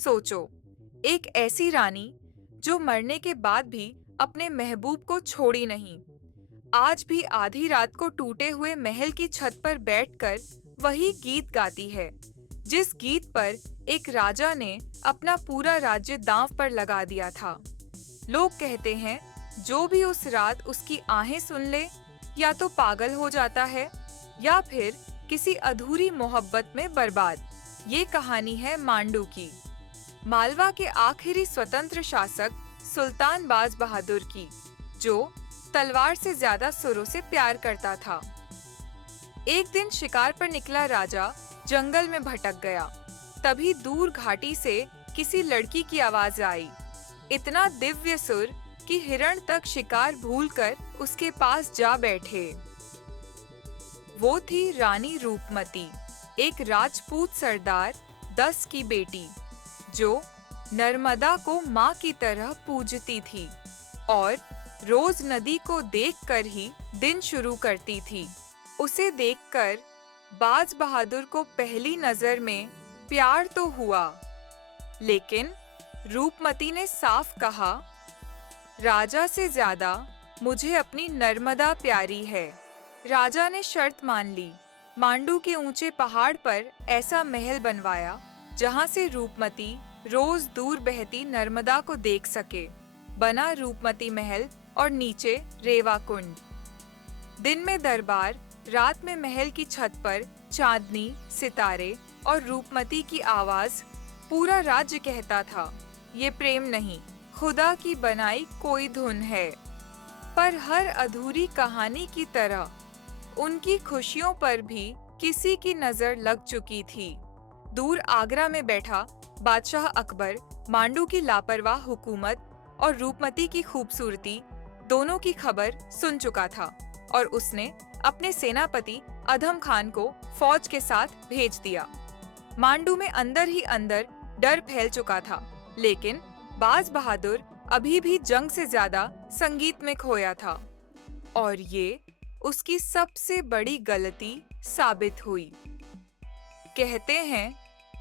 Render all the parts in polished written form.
सोचो, एक ऐसी रानी जो मरने के बाद भी अपने महबूब को छोड़ी नहीं। आज भी आधी रात को टूटे हुए महल की छत पर बैठकर वही गीत गाती है, जिस गीत पर एक राजा ने अपना पूरा राज्य दांव पर लगा दिया था। लोग कहते हैं, जो भी उस रात उसकी आहें सुन ले, या तो पागल हो जाता है या फिर किसी अधूरी मोहब्बत में बर्बाद। ये कहानी है मांडू की, मालवा के आखिरी स्वतंत्र शासक सुल्तान बाज बहादुर की, जो तलवार से ज्यादा सुरों से प्यार करता था। एक दिन शिकार पर निकला राजा जंगल में भटक गया। तभी दूर घाटी से किसी लड़की की आवाज आई, इतना दिव्य सुर कि हिरण तक शिकार भूलकर उसके पास जा बैठे। वो थी रानी रूपमती, एक राजपूत सरदार दस की बेटी, जो नर्मदा को माँ की तरह पूजती थी और रोज नदी को देखकर ही दिन शुरू करती थी। उसे देखकर बाज बहादुर को पहली नजर में प्यार तो हुआ, लेकिन रूपमती ने साफ कहा, राजा से ज्यादा मुझे अपनी नर्मदा प्यारी है। राजा ने शर्त मान ली। मांडू के ऊंचे पहाड़ पर ऐसा महल बनवाया जहां से रूपमती रोज दूर बहती नर्मदा को देख सके। बना रूपमती महल और नीचे रेवा कुंड। दिन में दरबार, रात में महल की छत पर चांदनी, सितारे और रूपमती की आवाज। पूरा राज्य कहता था, ये प्रेम नहीं, खुदा की बनाई कोई धुन है। पर हर अधूरी कहानी की तरह उनकी खुशियों पर भी किसी की नजर लग चुकी थी। दूर आगरा में बैठा बादशाह अकबर मांडू की लापरवाह हुकूमत और रूपमती की खूबसूरती दोनों की खबर सुन चुका था और उसने अपने सेनापति अधम खान को फौज के साथ भेज दिया। मांडू में अंदर ही अंदर डर फैल चुका था, लेकिन बाज बहादुर अभी भी जंग से ज्यादा संगीत में खोया था और ये उसकी सबसे बड़ी गलती साबित हुई। कहते हैं,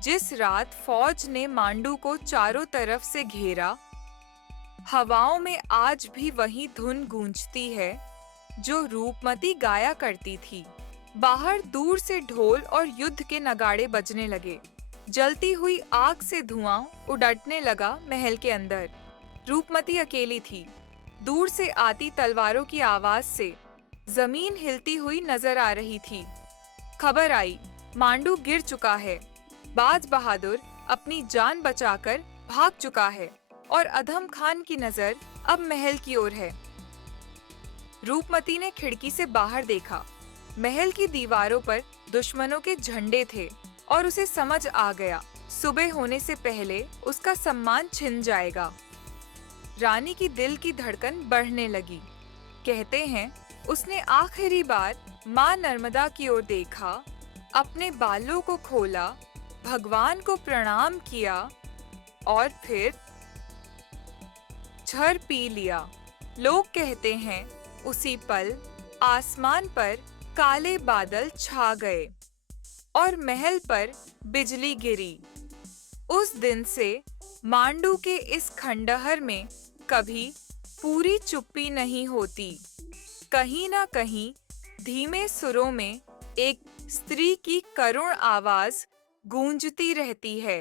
जिस रात फौज ने मांडू को चारों तरफ से घेरा, हवाओं में आज भी वही धुन गूंजती है जो रूपमती गाया करती थी। बाहर दूर से ढोल और युद्ध के नगाड़े बजने लगे। जलती हुई आग से धुआं उड़ने लगा महल के अंदर। रूपमती अकेली थी। दूर से आती तलवारों की आवाज से जमीन हिलती हुई नजर आ रही थी। खबर आई, मांडू गिर चुका है। बाज बहादुर अपनी जान बचाकर भाग चुका है और अधम खान की नजर अब महल की ओर है। रूपमती ने खिड़की से बाहर देखा। महल की दीवारों पर दुश्मनों के झंडे थे और उसे समझ आ गया, सुबह होने से पहले उसका सम्मान छिन जाएगा। रानी की दिल की धड़कन बढ़ने लगी। कहते हैं, उसने आखिरी बार माँ नर्मदा की ओर देखा, अपने बालों को खोला, भगवान को प्रणाम किया और फिर झर पी लिया। लोग कहते हैं, उसी पल आसमान पर काले बादल छा गए और महल पर बिजली गिरी। उस दिन से मांडू के इस खंडहर में कभी पूरी चुप्पी नहीं होती। कहीं ना कहीं धीमे सुरों में एक स्त्री की करुण आवाज गूंजती रहती है।